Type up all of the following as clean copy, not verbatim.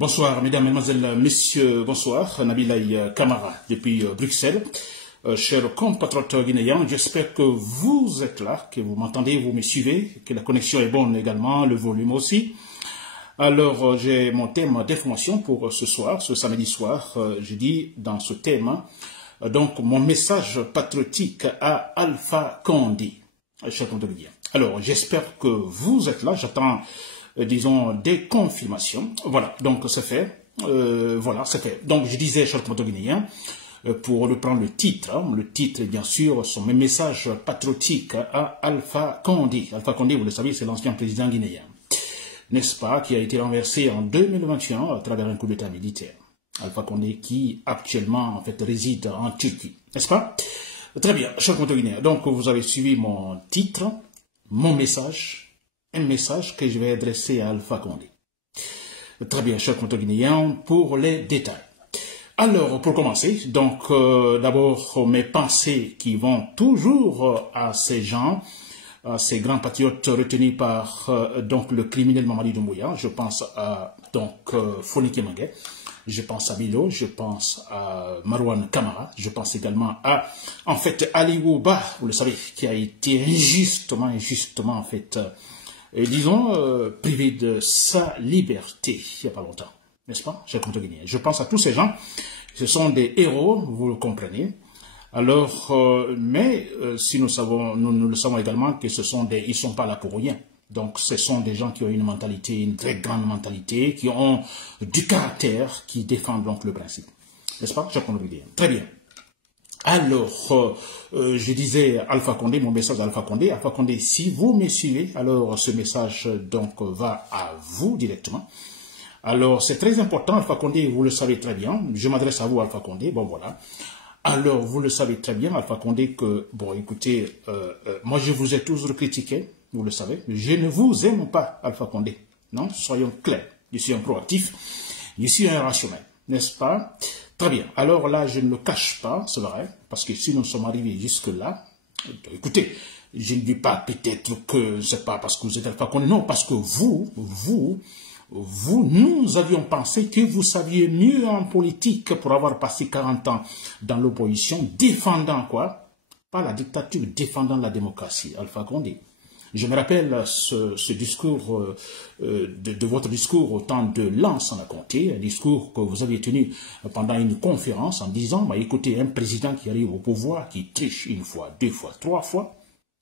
Bonsoir, mesdames, mesdemoiselles, messieurs, bonsoir. Nabilaï Kamara, depuis Bruxelles. Chers compatriotes guinéens, j'espère que vous êtes là, que vous m'entendez, vous me suivez, que la connexion est bonne également, le volume aussi. Alors, j'ai mon thème d'information pour ce soir, ce samedi soir. Je dis dans ce thème, donc, mon message patriotique à Alpha Condé. Chers compatriotes guinéens. Alors, j'espère que vous êtes là, j'attends... disons, des confirmations. Voilà, donc c'est fait. Voilà, c'est fait. Donc, je disais, chers compatriotes guinéens, pour reprendre le titre, bien sûr, sont mes messages patriotiques à Alpha Condé. Alpha Condé, vous le savez, c'est l'ancien président guinéen, n'est-ce pas, qui a été renversé en 2021 à travers un coup d'état militaire. Alpha Condé qui, actuellement, en fait, réside en Turquie, n'est-ce pas? Très bien, chers compatriotes guinéens. Donc, vous avez suivi mon titre, mon message, un message que je vais adresser à Alpha Condé. Très bien, chers compatriotes guinéens, pour les détails. Alors, pour commencer, donc, d'abord, mes pensées qui vont toujours à ces gens, à ces grands patriotes retenus par donc le criminel Mamadi Doumbouya. Je pense à donc Fonike Mangué, je pense à Bilo, je pense à Marwan Kamara, je pense également à, en fait, Ali Wouba, vous le savez, qui a été injustement, en fait, disons, privé de sa liberté il n'y a pas longtemps, n'est-ce pas, chers compatriotes guinéens. Je pense à tous ces gens, ce sont des héros, vous le comprenez. Alors, si nous savons, nous le savons également que ce sont ils sont pas là pour rien. Donc, ce sont des gens qui ont une mentalité, une très grande mentalité, qui ont du caractère, qui défendent donc le principe, n'est-ce pas, chers compatriotes guinéens. Très bien. Alors, je disais Alpha Condé, mon message à Alpha Condé. Alpha Condé, si vous me suivez, alors ce message donc va à vous directement. Alors, c'est très important, Alpha Condé, vous le savez très bien. Je m'adresse à vous, Alpha Condé, bon voilà. Alors, vous le savez très bien, Alpha Condé, que, bon, écoutez, moi je vous ai toujours critiqué, vous le savez. Je ne vous aime pas, Alpha Condé. Non, soyons clairs. Je suis un proactif, je suis un rationnel, n'est-ce pas? Très bien. Alors là, je ne le cache pas, c'est vrai, parce que si nous sommes arrivés jusque-là, écoutez, je ne dis pas peut-être que c'est pas parce que vous êtes Alpha Condé, non, parce que nous avions pensé que vous saviez mieux en politique pour avoir passé 40 ans dans l'opposition, défendant quoi? Pas la dictature, défendant la démocratie, Alpha Condé. Je me rappelle ce discours, de votre discours au temps de Lansana Conté, un discours que vous aviez tenu pendant une conférence en disant, bah, écoutez, un président qui arrive au pouvoir, qui triche une fois, deux fois, trois fois,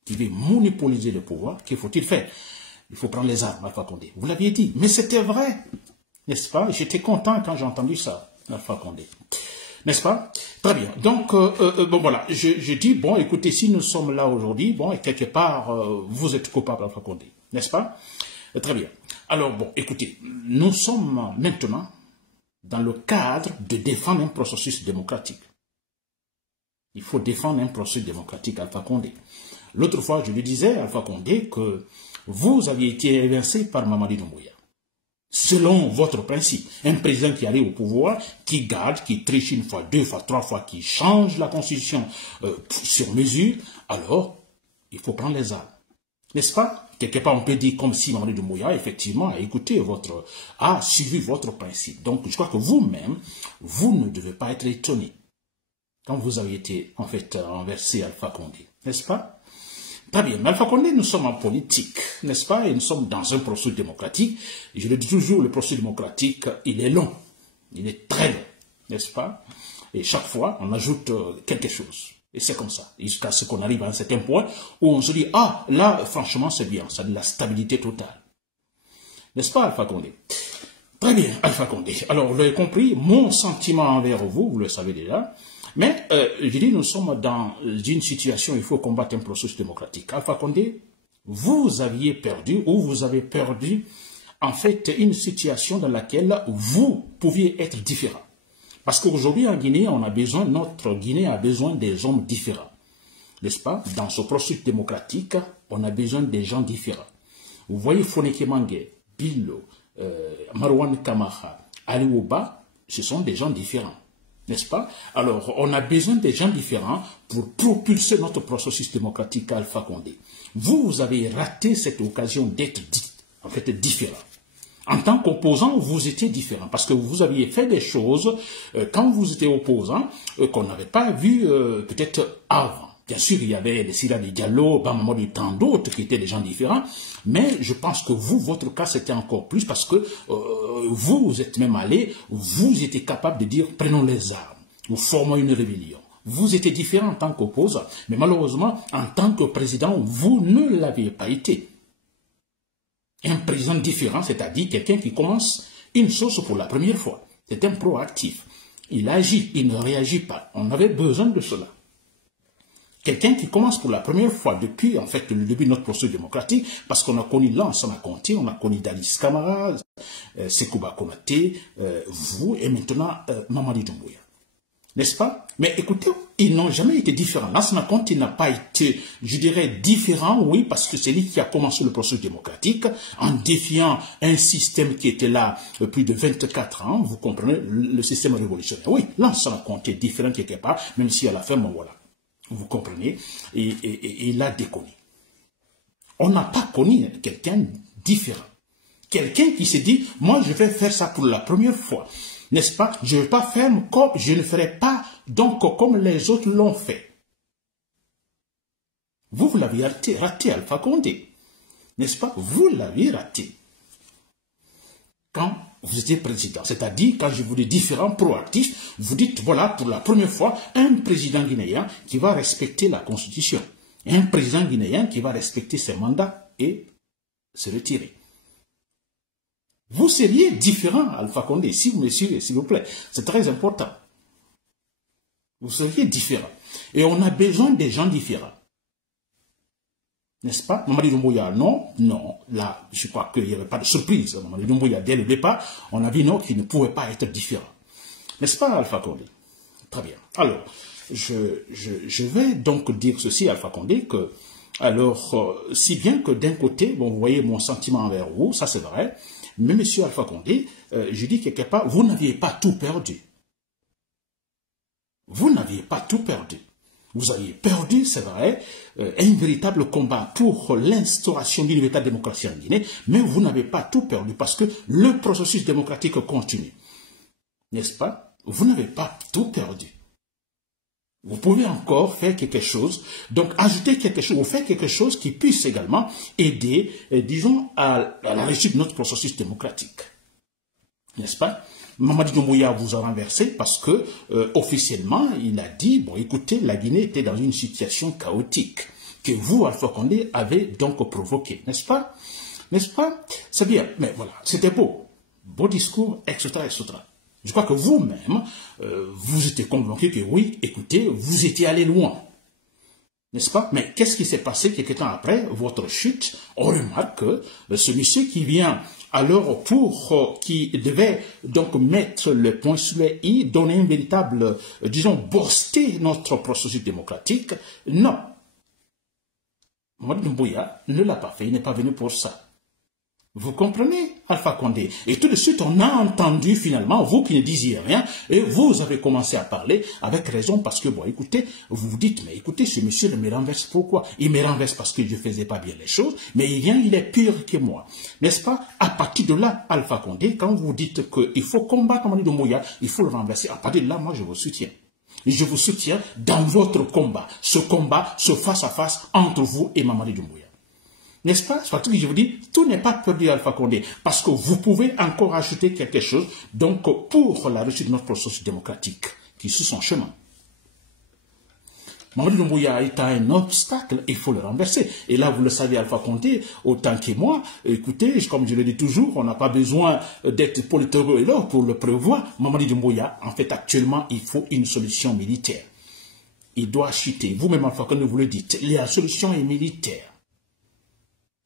qui veut monopoliser le pouvoir, qu'il faut-il faire? Il faut prendre les armes, Alpha Condé. Vous l'aviez dit, mais c'était vrai, n'est-ce pas? J'étais content quand j'ai entendu ça, Alpha Condé. N'est-ce pas? Très bien. Donc, bon voilà, je dis, bon, écoutez, si nous sommes là aujourd'hui, bon, et quelque part, vous êtes coupable, Alpha Condé, n'est-ce pas? Très bien. Alors, bon, écoutez, nous sommes maintenant dans le cadre de défendre un processus démocratique. Il faut défendre un processus démocratique, Alpha Condé. L'autre fois, je lui disais, Alpha Condé, que vous aviez été évincé par Mamadi Doumbouya. Selon votre principe, un président qui arrive au pouvoir, qui garde, qui triche une fois, deux fois, trois fois, qui change la constitution sur mesure, alors il faut prendre les armes. N'est-ce pas? Quelque part, on peut dire comme si Mamadi Doumbouya, effectivement, a suivi votre principe. Donc, je crois que vous-même, vous ne devez pas être étonné quand vous avez été, en fait, renversé Alpha Condé. N'est-ce pas? Très bien, mais Alpha Condé, nous sommes en politique, n'est-ce pas? Et nous sommes dans un processus démocratique. Et je le dis toujours, le processus démocratique, il est long. Il est très long, n'est-ce pas? Et chaque fois, on ajoute quelque chose. Et c'est comme ça. Jusqu'à ce qu'on arrive à un certain point où on se dit, ah, là, franchement, c'est bien. Ça a de la stabilité totale. N'est-ce pas, Alpha Condé? Très bien, Alpha Condé. Alors, vous l'avez compris, mon sentiment envers vous, vous le savez déjà. Mais, je dis, nous sommes dans une situation où il faut combattre un processus démocratique. Alpha Condé, vous aviez perdu, ou vous avez perdu, en fait, une situation dans laquelle vous pouviez être différent. Parce qu'aujourd'hui, en Guinée, notre Guinée a besoin des hommes différents. N'est-ce pas? Dans ce processus démocratique, on a besoin des gens différents. Vous voyez Fonike Mangué, Bilo, Marwan Kamara, Ali Wouba, ce sont des gens différents. N'est-ce pas? Alors, on a besoin des gens différents pour propulser notre processus démocratique Alpha Condé. Vous avez raté cette occasion d'être, en fait, différent. En tant qu'opposant, vous étiez différent parce que vous aviez fait des choses quand vous étiez opposant qu'on n'avait pas vu peut-être avant. Bien sûr, il y avait les Sirani Diallo, Bamamodi et tant d'autres qui étaient des gens différents, mais je pense que vous, votre cas, c'était encore plus parce que vous êtes même allé, vous étiez capable de dire « prenons les armes, nous formons une rébellion ». Vous étiez différent en tant qu'opposant, mais malheureusement, en tant que président, vous ne l'aviez pas été. Un président différent, c'est-à-dire quelqu'un qui commence une chose pour la première fois. C'est un proactif. Il agit, il ne réagit pas. On avait besoin de cela. Quelqu'un qui commence pour la première fois depuis en fait le début de notre processus démocratique, parce qu'on a connu Lansana Conté, on a connu Dadis Camara, Sekouba Konaté, vous et maintenant Mamadi Doumbouya. N'est-ce pas? Mais écoutez, ils n'ont jamais été différents. Lansana Conté n'a pas été, je dirais, différent, oui, parce que c'est lui qui a commencé le processus démocratique en défiant un système qui était là plus de 24 ans, vous comprenez, le système révolutionnaire. Oui, Lansana Conté est différent quelque part, même si à la fin, bon voilà. Vous comprenez, et il a déconné. On n'a pas connu quelqu'un différent. Quelqu'un qui s'est dit, moi je vais faire ça pour la première fois. N'est-ce pas? Je ne vais pas faire comme, je ne ferai pas donc comme les autres l'ont fait. Vous l'avez raté, Alpha Condé. N'est-ce pas? Vous l'avez raté. Quand vous étiez président, c'est-à-dire quand je vous dis différents proactifs, vous dites voilà pour la première fois un président guinéen qui va respecter la constitution, un président guinéen qui va respecter ses mandats et se retirer. Vous seriez différent, Alpha Condé, si vous me suivez, s'il vous plaît, c'est très important. Vous seriez différent. Et on a besoin des gens différents. N'est-ce pas? Mamadi Doumbouya, non, là, je crois qu'il n'y avait pas de surprise. Mamadi Doumbouya, dès le départ, on a vu non, qu'il ne pouvait pas être différent. N'est-ce pas, Alpha Condé? Très bien. Alors, je vais donc dire ceci, Alpha Condé, que, alors, si bien que d'un côté, bon, vous voyez mon sentiment envers vous, ça c'est vrai, mais monsieur Alpha Condé, je dis quelque part, vous n'aviez pas tout perdu. Vous n'aviez pas tout perdu. Vous aviez perdu, c'est vrai, un véritable combat pour l'instauration d'une véritable démocratie en Guinée, mais vous n'avez pas tout perdu parce que le processus démocratique continue. N'est-ce pas? Vous n'avez pas tout perdu. Vous pouvez encore faire quelque chose, donc ajouter quelque chose, ou faire quelque chose qui puisse également aider, disons, à la réussite de notre processus démocratique. N'est-ce pas? Mamadi Doumbouya vous a renversé parce que, officiellement, il a dit, bon, écoutez, la Guinée était dans une situation chaotique que vous, Alpha Condé, avez donc provoqué, n'est-ce pas? N'est-ce pas? C'est bien, mais voilà, c'était beau. Beau discours, etc., etc. Je crois que vous-même, vous étiez convaincu que oui, écoutez, vous étiez allé loin. N'est-ce pas? Mais qu'est-ce qui s'est passé quelque temps après votre chute? On remarque que ce monsieur qui vient alors qui devait donc mettre le point sur les i, donner un véritable, disons, booster notre processus démocratique, non. Mamadi Doumbouya ne l'a pas fait, il n'est pas venu pour ça. Vous comprenez, Alpha Condé? Et tout de suite, on a entendu finalement, vous qui ne disiez rien, et vous avez commencé à parler avec raison parce que, bon, écoutez, vous vous dites, mais écoutez, ce monsieur me renverse pourquoi? Il me renverse parce que je ne faisais pas bien les choses, mais il vient, il est pire que moi. N'est-ce pas? À partir de là, Alpha Condé, quand vous dites qu'il faut combattre Mamadi Doumbouya, il faut le renverser, à partir de là, moi, je vous soutiens. Je vous soutiens dans votre combat, ce face-à-face entre vous et Mamadi Doumbouya. N'est-ce pas? C'est parce que je vous dis, tout n'est pas perdu, Alpha Condé, parce que vous pouvez encore ajouter quelque chose, donc pour la réussite de notre processus démocratique, qui est sous son chemin. Mamadi Doumbouya est un obstacle, il faut le renverser. Et là, vous le savez, Alpha Condé, autant que moi, écoutez, comme je le dis toujours, on n'a pas besoin d'être politologue là pour le prévoir. Mamadi Doumbouya, en fait, actuellement, il faut une solution militaire. Il doit chuter. Vous-même, Alpha Condé, vous le dites, la solution est militaire.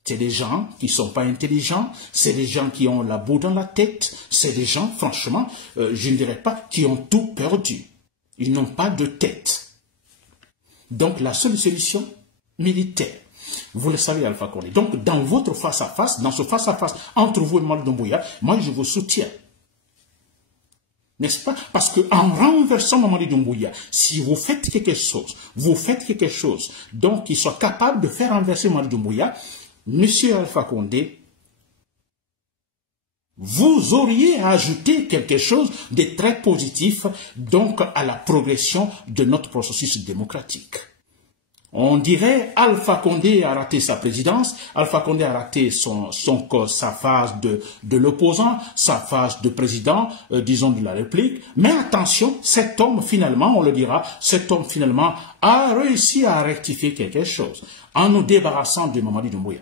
C'est des gens qui ne sont pas intelligents, c'est des gens qui ont la boue dans la tête, c'est des gens, franchement, je ne dirais pas, qui ont tout perdu. Ils n'ont pas de tête. Donc, la seule solution militaire, vous le savez, Alpha Condé. Donc, dans votre face-à-face, dans ce face-à-face entre vous et Mamadi Doumbouya, moi, je vous soutiens. N'est-ce pas? Parce qu'en renversant Mamadi Doumbouya, si vous faites quelque chose, donc qu'il soit capable de faire renverser Mamadi Doumbouya, Monsieur Alpha Condé, vous auriez ajouté quelque chose de très positif donc à la progression de notre processus démocratique. On dirait Alpha Condé a raté sa présidence, Alpha Condé a raté sa phase de l'opposant, sa phase de président, disons de la République. Mais attention, cet homme finalement, on le dira, cet homme finalement a réussi à rectifier quelque chose en nous débarrassant de Mamadi Doumbouya.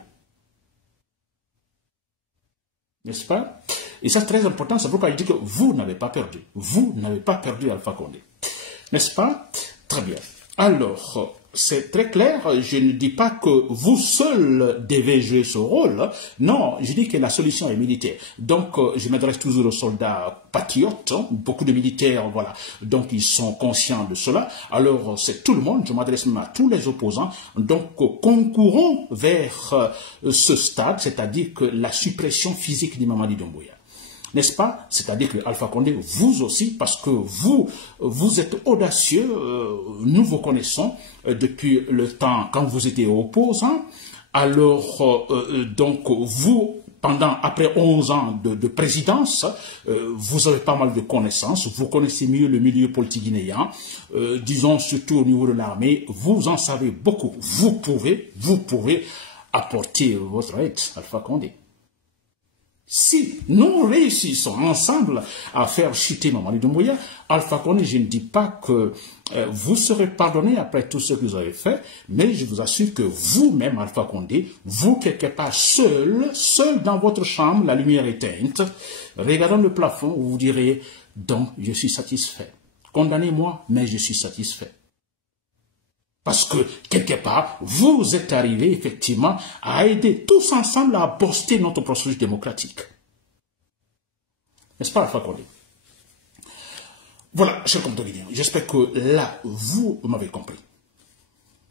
N'est-ce pas? Et ça c'est très important, c'est pourquoi je dis que vous n'avez pas perdu. Vous n'avez pas perdu Alpha Condé. N'est-ce pas? Très bien. Alors, c'est très clair, je ne dis pas que vous seul devez jouer ce rôle. Non, je dis que la solution est militaire. Donc, je m'adresse toujours aux soldats patriotes, hein, beaucoup de militaires, voilà. Donc, ils sont conscients de cela. Alors, c'est tout le monde, je m'adresse même à tous les opposants. Donc, concourons vers ce stade, c'est-à-dire que la suppression physique de Mamadi Doumbouya. N'est-ce pas? C'est-à-dire que Alpha Condé, vous aussi, parce que vous êtes audacieux, nous vous connaissons depuis le temps quand vous étiez opposant. Alors, donc, vous, après 11 ans de présidence, vous avez pas mal de connaissances, vous connaissez mieux le milieu politique guinéen, disons surtout au niveau de l'armée, vous en savez beaucoup. Vous pouvez apporter votre aide, Alpha Condé. Si nous réussissons ensemble à faire chuter Mamadi Doumbouya, Alpha Condé, je ne dis pas que vous serez pardonné après tout ce que vous avez fait, mais je vous assure que vous-même, Alpha Condé, vous quelque part seul dans votre chambre, la lumière éteinte, regardant le plafond, vous direz, donc je suis satisfait. Condamnez-moi, mais je suis satisfait. Parce que, quelque part, vous êtes arrivés, effectivement, à aider tous ensemble à booster notre processus démocratique. N'est-ce pas, Alpha Condé? Voilà, chers compatriotes, j'espère que là, vous m'avez compris.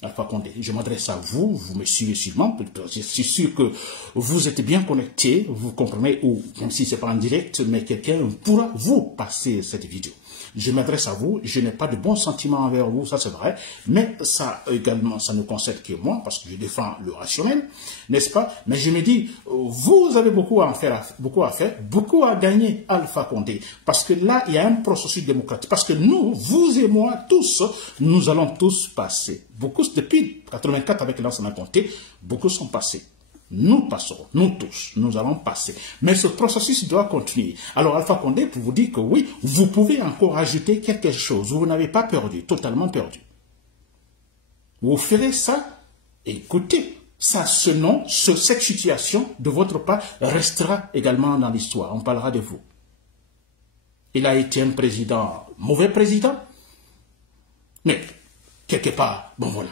Alpha Condé, je m'adresse à vous, vous me suivez sûrement, je suis sûr que vous êtes bien connectés, vous comprenez, ou même si ce n'est pas en direct, mais quelqu'un pourra vous passer cette vidéo. Je m'adresse à vous, je n'ai pas de bons sentiments envers vous, ça c'est vrai, mais ça également, ça ne concerne que moi, parce que je défends le rationnel, n'est-ce pas? Mais je me dis, vous avez beaucoup à faire, beaucoup à gagner, Alpha Condé, parce que là, il y a un processus démocratique, parce que nous, vous et moi, tous, nous allons tous passer. Beaucoup, depuis 84 avec l'Ancien Comté, beaucoup sont passés. Nous passerons, nous tous, nous allons passer. Mais ce processus doit continuer. Alors Alpha Condé, pour vous dire que oui, vous pouvez encore ajouter quelque chose. Vous n'avez pas perdu, totalement perdu. Vous ferez ça, écoutez, ça, cette situation de votre part restera également dans l'histoire. On parlera de vous. Il a été un président, mauvais président, mais quelque part, bon voilà,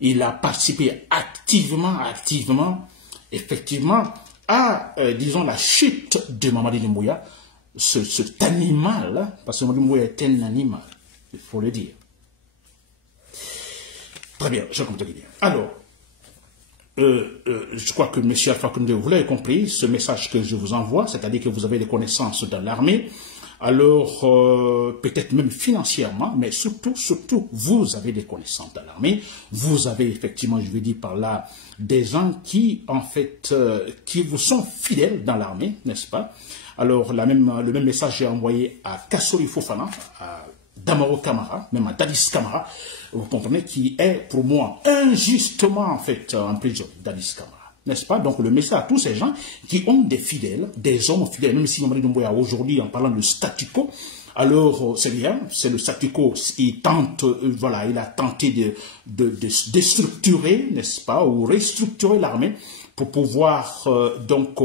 il a participé activement, effectivement, à, disons, la chute de Mamadi Doumbouya, cet animal, parce que Mamadi Doumbouya est un animal, il faut le dire. Très bien, je comprends bien. Alors, je crois que M. Alpha Condé, vous l'avez compris, ce message que je vous envoie, c'est-à-dire que vous avez des connaissances dans l'armée, alors peut-être même financièrement, mais surtout, vous avez des connaissances dans l'armée, vous avez effectivement, je veux dire par là, des gens qui, en fait, qui vous sont fidèles dans l'armée, n'est-ce pas? Alors, le même message j'ai envoyé à Kassori Fofana, à Damaro Camara, même à Dadis Camara, vous comprenez, qui est pour moi injustement, en fait, en prison, Dadis Camara. N'est-ce pas? Donc le message à tous ces gens qui ont des fidèles, des hommes fidèles, même si Mamadi Doumbouya aujourd'hui en parlant de statu quo, alors c'est bien, c'est le statu quo, il tente, voilà, il a tenté de déstructurer, n'est-ce pas, ou restructurer l'armée pour pouvoir donc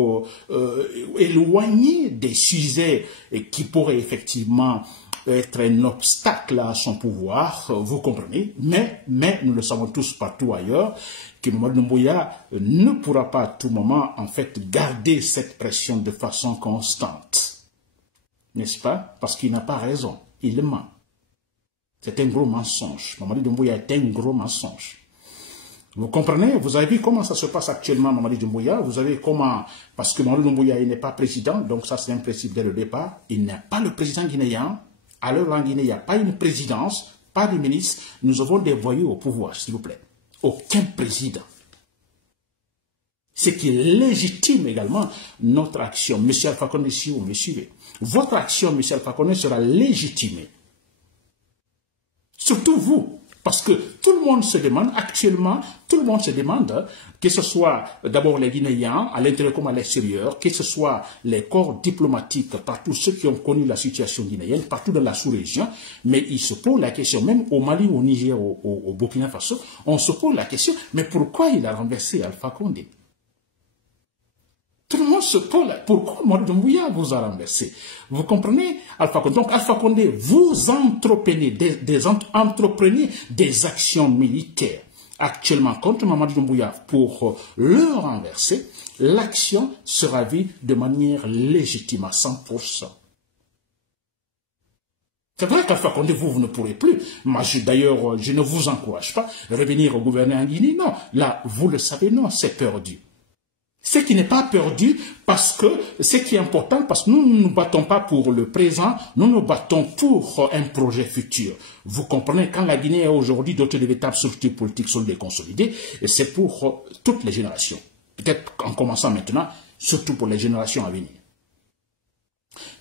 éloigner des sujets qui pourraient effectivement être un obstacle à son pouvoir, vous comprenez, mais nous le savons tous partout ailleurs, que Mamadi Doumbouya ne pourra pas à tout moment, en fait, garder cette pression de façon constante. N'est-ce pas? Parce qu'il n'a pas raison. Il ment. C'est un gros mensonge. Mamadi Doumbouya est un gros mensonge. Vous comprenez? Vous avez vu comment ça se passe actuellement, Mamadi Doumbouya. Vous avez comment... Parce que Mamadi Doumbouya, il n'est pas président, donc ça c'est un principe dès le départ. Il n'est pas le président guinéen. Alors en Guinée, il n'y a pas une présidence, pas de ministre. Nous avons des voyous au pouvoir, s'il vous plaît. Aucun président. Ce qui légitime également notre action. Monsieur Alpha Condé, si vous me suivez, votre action, monsieur Alpha Condé, sera légitimée. Surtout vous. Parce que tout le monde se demande, actuellement, tout le monde se demande, que ce soit d'abord les Guinéens, à l'intérieur comme à l'extérieur, que ce soit les corps diplomatiques, partout ceux qui ont connu la situation guinéenne, partout dans la sous-région, mais ils se posent la question, même au Mali, au Niger, au Burkina Faso, on se pose la question, mais pourquoi il a renversé Alpha Condé? Tout le monde se pose la question, pourquoi Mamadi Doumbouya vous a renversé? Vous comprenez, Alpha Condé? Donc, Alpha Condé, vous entreprenez des actions militaires actuellement contre Mamadi Doumbouya pour le renverser. L'action sera vue de manière légitime à 100%. C'est vrai qu'Alpha Condé, vous ne pourrez plus. Moi, d'ailleurs, je ne vous encourage pas à revenir au gouverner en Guinée. Non, là, vous le savez, non, c'est perdu. Ce qui n'est pas perdu parce que ce qui est important, parce que nous ne nous battons pas pour le présent, nous nous battons pour un projet futur. Vous comprenez, quand la Guinée a aujourd'hui d'autres véritables structures politiques solides et consolidées, c'est pour toutes les générations. Peut-être en commençant maintenant, surtout pour les générations à venir.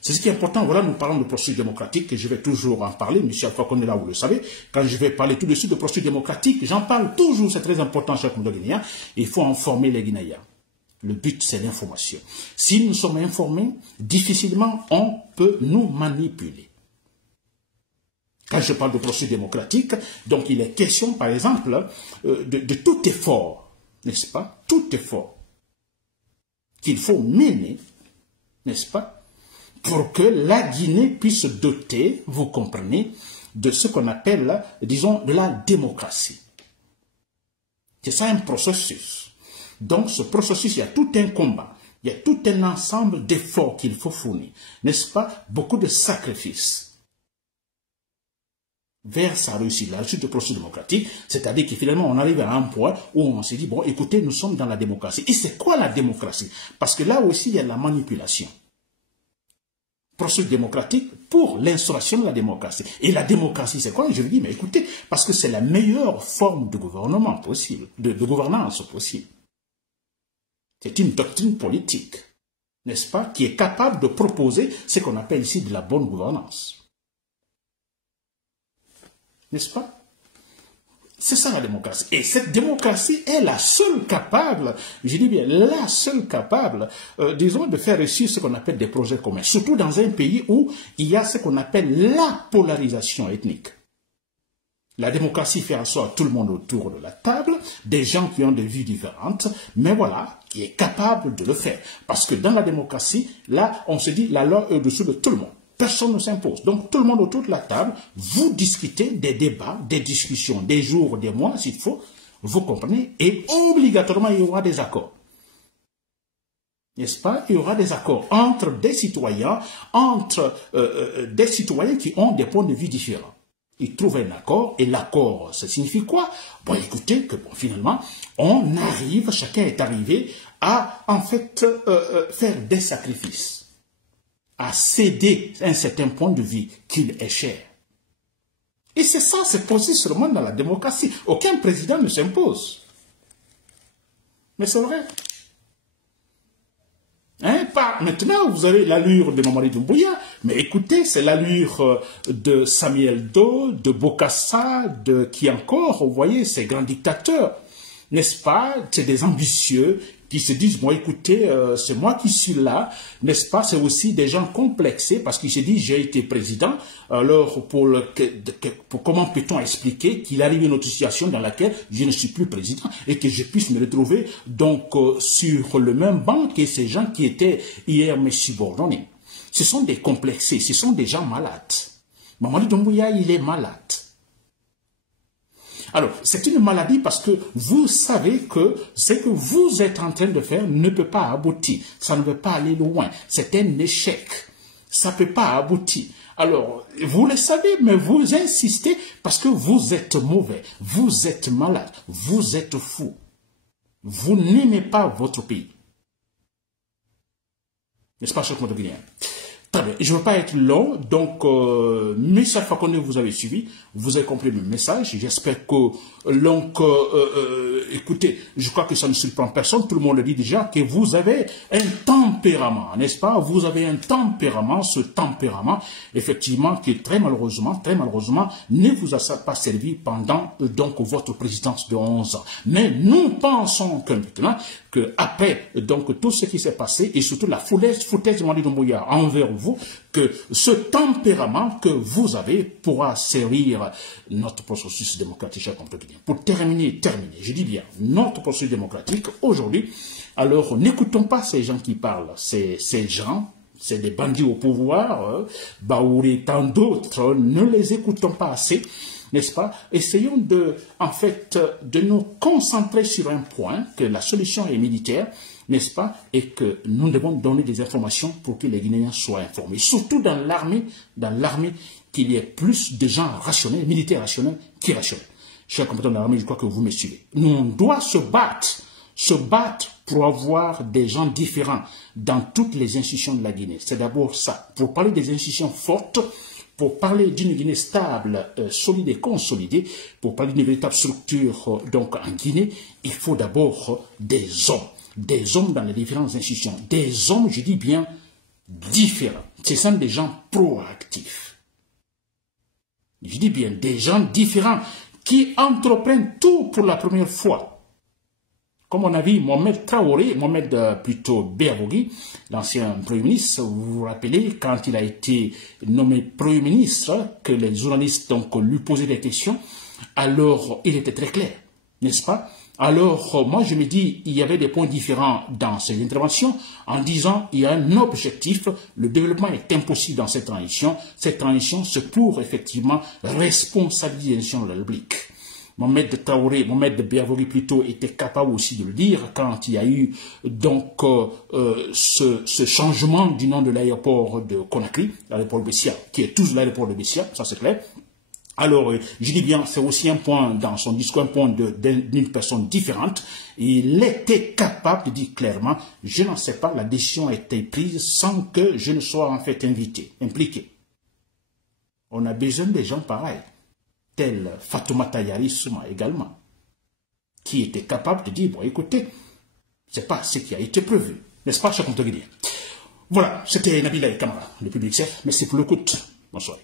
C'est ce qui est important. Voilà, nous parlons de processus démocratique, et je vais toujours en parler. Monsieur Alpha Condé, là, vous le savez. Quand je vais parler tout de suite de processus démocratique, j'en parle toujours, c'est très important, chers Guinéens. Il faut informer les Guinéens. Le but, c'est l'information. Si nous sommes informés, difficilement on peut nous manipuler. Quand je parle de processus démocratique, donc il est question, par exemple, de tout effort, n'est-ce pas? Tout effort qu'il faut mener, n'est-ce pas? Pour que la Guinée puisse doter, vous comprenez, de ce qu'on appelle, disons, de la démocratie. C'est ça un processus. Donc, ce processus, il y a tout un combat, il y a tout un ensemble d'efforts qu'il faut fournir, n'est-ce pas? Beaucoup de sacrifices vers sa réussite, la réussite du processus démocratique, c'est-à-dire que finalement, on arrive à un point où on s'est dit, bon, écoutez, nous sommes dans la démocratie. Et c'est quoi la démocratie? Parce que là aussi, il y a la manipulation. Processus démocratique pour l'instauration de la démocratie. Et la démocratie, c'est quoi? Je lui dis, mais écoutez, parce que c'est la meilleure forme de gouvernement possible, de gouvernance possible. C'est une doctrine politique, n'est-ce pas, qui est capable de proposer ce qu'on appelle ici de la bonne gouvernance. N'est-ce pas? C'est ça la démocratie. Et cette démocratie est la seule capable, je dis bien la seule capable, disons, de faire réussir ce qu'on appelle des projets communs. Surtout dans un pays où il y a ce qu'on appelle la polarisation ethnique. La démocratie fait en sorte tout le monde autour de la table, des gens qui ont des vues différentes, mais voilà, qui est capable de le faire. Parce que dans la démocratie, là, on se dit, la loi est au-dessus de tout le monde. Personne ne s'impose. Donc, tout le monde autour de la table, vous discutez des débats, des discussions, des jours, des mois, s'il faut, vous comprenez, et obligatoirement, il y aura des accords. N'est-ce pas? Il y aura des accords entre des citoyens qui ont des points de vue différents. Ils trouvent un accord, et l'accord, ça signifie quoi? Bon, écoutez, que bon, finalement, on arrive, chacun est arrivé à, en fait, faire des sacrifices, à céder un certain point de vue qu'il est cher. Et c'est ça, c'est possible seulement dans la démocratie. Aucun président ne s'impose. Mais c'est vrai. Hein, pas maintenant, vous avez l'allure de Mamadi Doumbouya, mais écoutez, c'est l'allure de Samuel Doe, de Bokassa, de qui encore, vous voyez, ces grands dictateurs, n'est-ce pas? C'est des ambitieux qui se disent, bon, écoutez, c'est moi qui suis là, n'est-ce pas? C'est aussi des gens complexés parce qu'ils se disent, j'ai été président, alors comment peut-on expliquer qu'il arrive une autre situation dans laquelle je ne suis plus président et que je puisse me retrouver donc sur le même banc que ces gens qui étaient hier mes subordonnés? Ce sont des complexés, ce sont des gens malades. Mamadi Doumbouya, il est malade. Alors, c'est une maladie parce que vous savez que ce que vous êtes en train de faire ne peut pas aboutir. Ça ne veut pas aller loin. C'est un échec. Ça ne peut pas aboutir. Alors, vous le savez, mais vous insistez parce que vous êtes mauvais. Vous êtes malade. Vous êtes fou. Vous n'aimez pas votre pays. N'est-ce pas, cher Guinéen? Très bien, je ne veux pas être long, donc Mr. Fakonde, vous avez suivi, vous avez compris le message, j'espère que, donc, écoutez, je crois que ça ne surprend personne, tout le monde le dit déjà, que vous avez un tempérament, n'est-ce pas? Vous avez un tempérament, ce tempérament, effectivement, qui très malheureusement, ne vous a pas servi pendant, donc, votre présidence de 11 ans. Mais nous pensons que maintenant, que après, donc, tout ce qui s'est passé, et surtout la foutaise de Madi Doumbouya envers vous, que ce tempérament que vous avez pourra servir notre processus démocratique, chers compatriotes. Pour terminer, je dis bien, notre processus démocratique, aujourd'hui, alors n'écoutons pas ces gens qui parlent, ces gens, c'est des bandits au pouvoir, Baouri, tant d'autres, ne les écoutons pas assez, n'est-ce pas? Essayons en fait, de nous concentrer sur un point, que la solution est militaire, n'est-ce pas? Et que nous devons donner des informations pour que les Guinéens soient informés. Surtout dans l'armée, qu'il y ait plus de gens rationnels, militaires rationnels, qu'irrationnels. Chers compatriotes de l'armée, je crois que vous me suivez. Nous, on doit se battre pour avoir des gens différents dans toutes les institutions de la Guinée. C'est d'abord ça. Pour parler des institutions fortes, pour parler d'une Guinée stable, solide et consolidée, pour parler d'une véritable structure donc en Guinée, il faut d'abord des hommes dans les différentes institutions, des hommes, je dis bien, différents. Ce sont des gens proactifs. Je dis bien des gens différents qui entreprennent tout pour la première fois. Comme on a vu Mohamed Traoré, plutôt Béavogui, l'ancien Premier ministre, vous vous rappelez, quand il a été nommé Premier ministre, que les journalistes donc lui posaient des questions, alors il était très clair, n'est-ce pas? Alors moi je me dis, il y avait des points différents dans ces interventions, en disant, il y a un objectif, le développement est impossible dans cette transition c'est pour effectivement responsabiliser les gens de la République. Mohamed Traoré, Mohamed Béavogui plutôt, était capable aussi de le dire quand il y a eu donc ce changement du nom de l'aéroport de Conakry, l'aéroport de Bessia, qui est tous l'aéroport de Bessia, ça c'est clair. Alors, je dis bien, c'est aussi un point dans son discours, un point d'une personne différente. Il était capable de dire clairement, je n'en sais pas, la décision a été prise sans que je ne sois en fait impliqué. On a besoin des gens pareils. Tel Fatoumata Yarissouma également, qui était capable de dire, bon écoutez, c'est pas ce qui a été prévu, n'est-ce pas, chers compatriotes? Voilà, c'était Nabil Kamara, le Public Chef, merci pour l'écoute, bonsoir.